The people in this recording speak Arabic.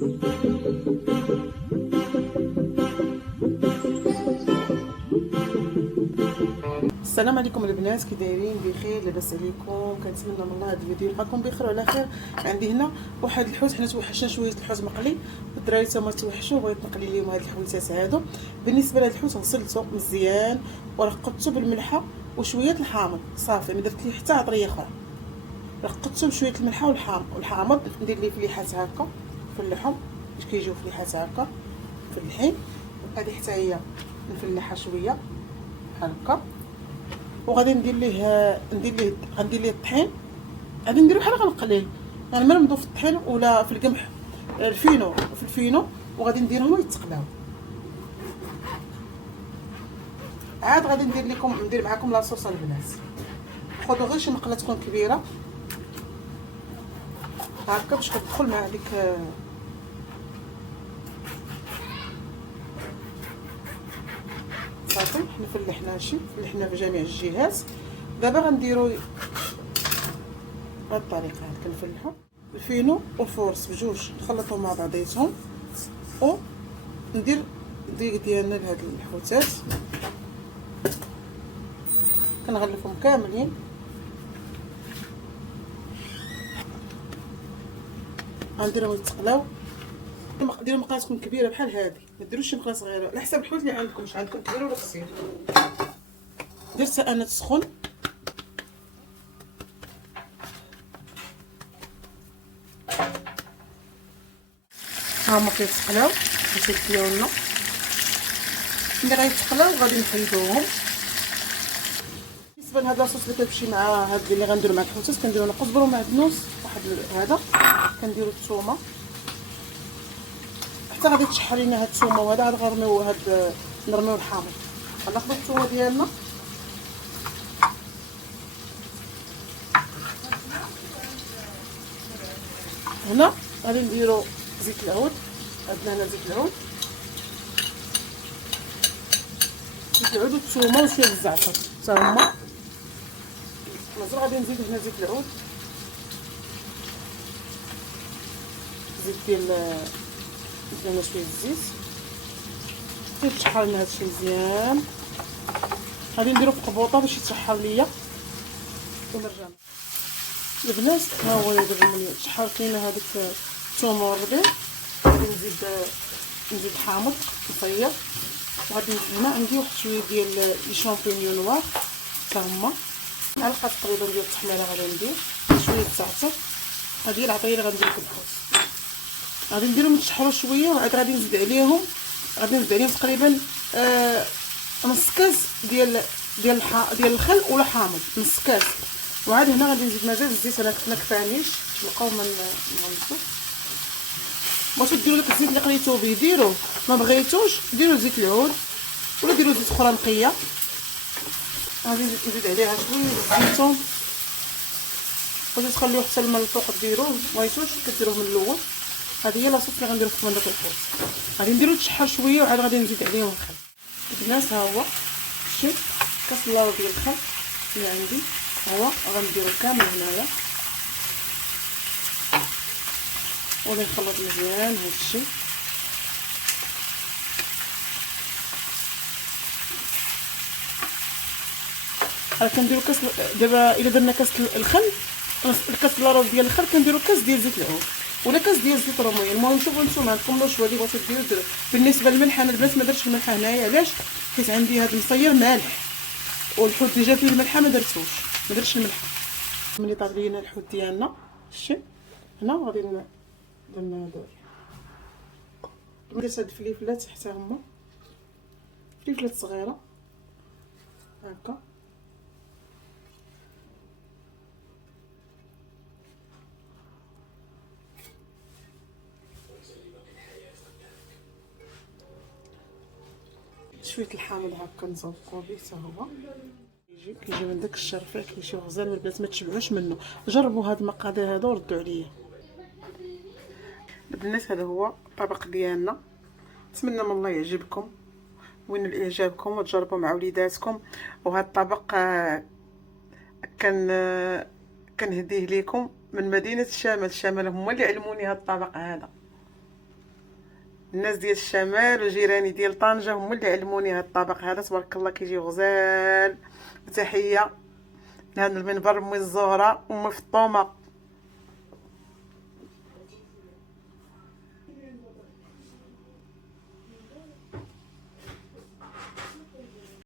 السلام عليكم البنات، كي دايرين؟ بخير؟ لاباس عليكم؟ كنتمنى من الله هذا الفيديو يلقاكم بخير وعلى خير. عندي هنا واحد الحوت، حنا توحشنا شويه الحوت مقلي، والدراري تما توحشوا، بغيت نقلي لهم هاد الحويتات هادو. بالنسبه لهاد الحوت غسلته مزيان ورقدته بالملحه وشويه الحامض صافي، ما درت ليه حتى عطريه اخرى. رقدته بشويه الملحه والحامض، ندير ليه فليحات هكا في اللحم باش كيجيو فليحات هكا في اللحم. هذه حتى هي نفلحها شويه بحال هكا، وغادي غندير ليه الطحين. غادي نديرو بحال غنقليه، يعني نرمضو في الطحين ولا في القمح في الفينو، وغادي نديرهم يتقلاو. عاد غادي ندير معكم لاصوص البنات. خذوا غير شي مقله تكون كبيره هكا باش كتدخل مع ديك صافي. حنا فلحنا في جميع الجهات. دابا غنديرو بهاد الطريقه هاد، كنفلحو الفينو والفورس بجوج، نخلطهم مع بعضياتهم، و ندير الدقيق ديالنا لهاد الحوتات، كنغلفهم كاملين. غنديرهم يتقلاو. ديروا مقله تكون كبيره بحال هادي، ما ديروش شي مقله صغيره على حسب الحوت اللي عندكم، واش عندكم كبير ولا قصير. درتها انا تسخن. ها هما كيتقلاو الحوتات ديالنا. ملي غيتقلاو غادي نحيدوهم. بالنسبه لهاد لاصوص اللي كتمشي مع هاد اللي غنديرو مع الحوتات، كنديرو نقزبرو معدنوس واحد هذا، كنديرو الثومه حتى غادي تشحر لينا هاد الثومه، وهذا غادي نرميو الحامض. غناخدو الثومه ديالنا هنا، غادي نديرو زيت العود. عندنا هنا زيت العود والثومه وشويه الزعتر حتى هما مازال. غادي نزيد هنا زيت العود، زيت هنا شويه الزيت، تشحر لنا هادشي مزيان. غادي نديرو في قبوطه باش يتشحر ليا ومرجان البنات. ها هو دابا ملي تشحرت لينا هذيك الثومه والربيع، غادي نزيد حامض مفير، وغادي نزيد هنا عندي واحد شويه ديال لي شامبينيون نوار حتى هما، معلقه تقريبا ديال التحميره. غادي ندير شويه الزعتر. هذه هي العطريه اللي غندير في الحوت. غادي نديرهم يتشحروا شويه، وعاد غادي نزيد عليهم تقريبا نص كاس ديال الخل ولا حامض، نص كاس. وعاد هنا غادي نزيد مازال الزيت، انا ما كفانيش تلقاو من نغمسو. بغيتو ديروا داك الزيت اللي قليتو به ديروه، ما بغيتوش ديروا زيت العود ولا ديروا زيت اخرى نقيه. غادي نزيد عليها شويه الزيتون، غادي تخليوه حتى الماء الفوق ديروه، بغيتوش كديروه من الاول. هذه هي لاصوص اللي غنديرو في داك الحوت. غادي نديرو تشحر شويه، وعاد غادي نزيد عليهم الخل. البنات ها هو شوف كاس اللارو ديال الخل اللي عندي، هو غنديرو كامل هنايا، وغادي نخلط مزيان هادشي. راه كنديرو كاس دابا. الا درنا كاس الخل، الكاس اللارو ديال الخل، كنديرو كاس ديال زيت العود ولا كاس ديال زيت الروميه. المهم شوفوا نتوما عندكم واش اللي بغيتو ديروا. بالنسبه للملح، انا البنات ما درتش الملح هنايا، علاش؟ حيت عندي هذا المصير مالح، والحوت ديجا فيه الملحه، ما درتش الملح. ملي طاب لينا الحوت ديالنا شتي هنا، غادي درنا هادو. درت هاد الفليفلات حتى هما فليفلات صغيره هكا. شويه الحامض هكا نزوقو به حتى هو، كيجي من داك الشرفيع، كيجي غزال. والبنات ما تشبعوش منه، جربوا هاد المقادير هادو وردوا عليا البنات. هذا هو الطبق ديالنا، نتمنى من الله يعجبكم وينال اعجابكم وتجربوا مع وليداتكم. وهذا الطبق كنهديه لكم من مدينه الشمال. هما اللي علموني هذا الطبق هذا. الناس ديال الشمال وجيراني ديال طنجة هما اللي علموني هذا الطبق هذا، تبارك الله كيجي غزال. وتحيه لهذا المنبر، امي الزهراء، امي فطومه،